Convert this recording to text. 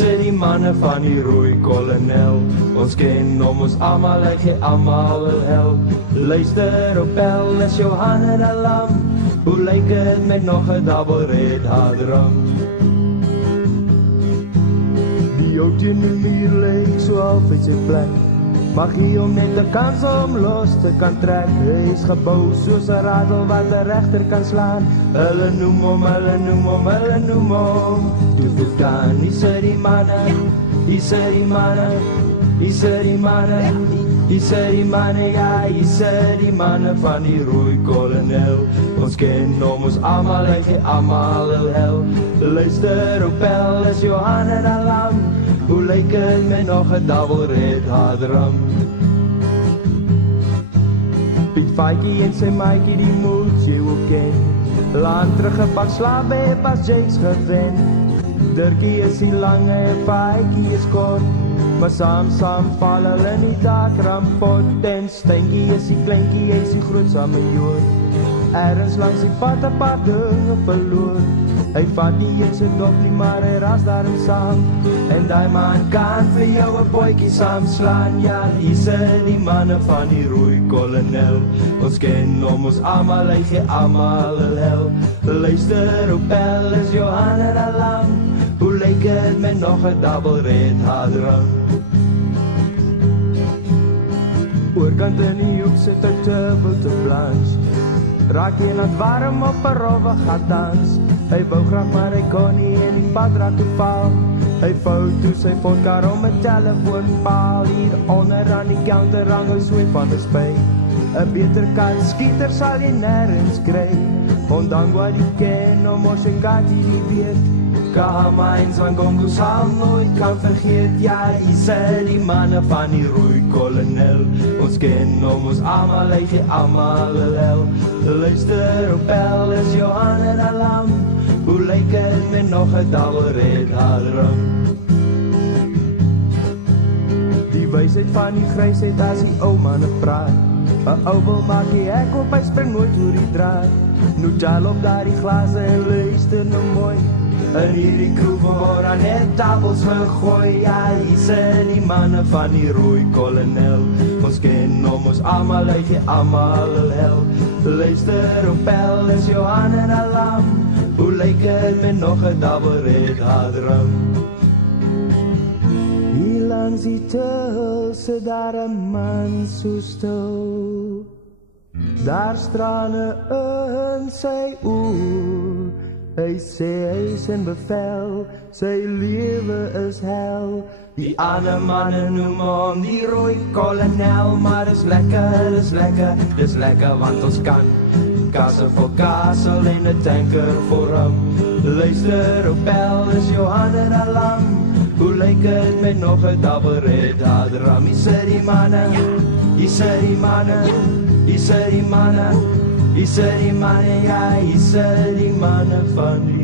is die manne van die rooi kolonel. Ons ken hom, ons almal, hy gee almal wil help. Luister op bel, is Johan en Alam. Hoe lyk het met nog 'n double red hard drum? Die ou teen die muur lyk so half uit sy plek. Mag hy hom net 'n kans om los te kan trek. Hy is gebou soos 'n radel wat 'n regter kan slaan. Hulle noem hom, hulle noem hom, hulle noem hom Tufukan. Is die manne, is die manne, is die manne, is die manne, ja, is die manne van die rooi kolonel. Ons ken hom, ons almal, hy gee almal wil help. Luister op bel, is Johan en Alam. Hoe lyk het met nog 'n double red hard drum? Piet Faitjie en sy maatjie, die moet jy ook ken. Land teruggepak slaap by pas Jakes gewen. Dirkie is die lange en Faitjie is kort. Maar saam val hulle in die dakrampot. En Steinkie is die kleinkie, hy is die groot samejoor. Ergens langs die pad 'n paar dinge verloor. Hy vat nie eens 'n dop nie, maar hy ras daarin saam. En die man kan vir jou 'n bootjie saamslaan. Ja, is die manne van die rooi kolonel. Ons ken hom, ons almal, hy gee almal help. Luister op bel, is Johan en Alam. Hoe lyk het met nog 'n double red hard drum? Oorkant in die hoek sit 'n tubel te blanche. Raak jy net warm op 'n rowwe gat dans. Hy wou graag maar hy kon nie en die pad raak te val. Hy vou toe sy vodka om 'n telefoonpaal. Hier onder aan die counter hang 'n sweep van 'n spy. 'n beter katskieter sal jy nêrens kry. Ondangwa die ken om ons en kat die weet. Kahamains van Congo sal nooit kan vergeet. Ja, is die manne van die rooi kolonel. Ons ken hom, ons almal, hy gee almal wil help. Luister op bel, is Johan en Alam. Hoe lyk het met nog 'n double red hard drum? Die wysheid van die grysheid as die ou manne praat. 'n ou wil maak die hek op, hy spring nooit oor die draad. Nou tel op daar die glase en luister nou mooi. In hierdie kroeg waar aan net tafels gegooi. Ja, is die manne van die rooi kolonel. Ons ken hom, ons almal, hy gee almal wil help. Luister op bel, is Johan en Alam. Hoe lyk het met nog 'n double red hard drum? Hier langs die tul sit daar 'n man so stil. Daar strale in sy oor. Hy sê hy is in bevel, sy lewe is hel. Die ander manne noem hom die rooi kolonel. Maar is lekker, is lekker, dis lekker want ons kan kasse vol kasel en 'n tanker voor hom. Luister op bel, is Johan en Alam. Hoe lyk het met nog 'n double red hard drum? Is die manne, is die manne, is die manne, is die manne, ja, is die manne van die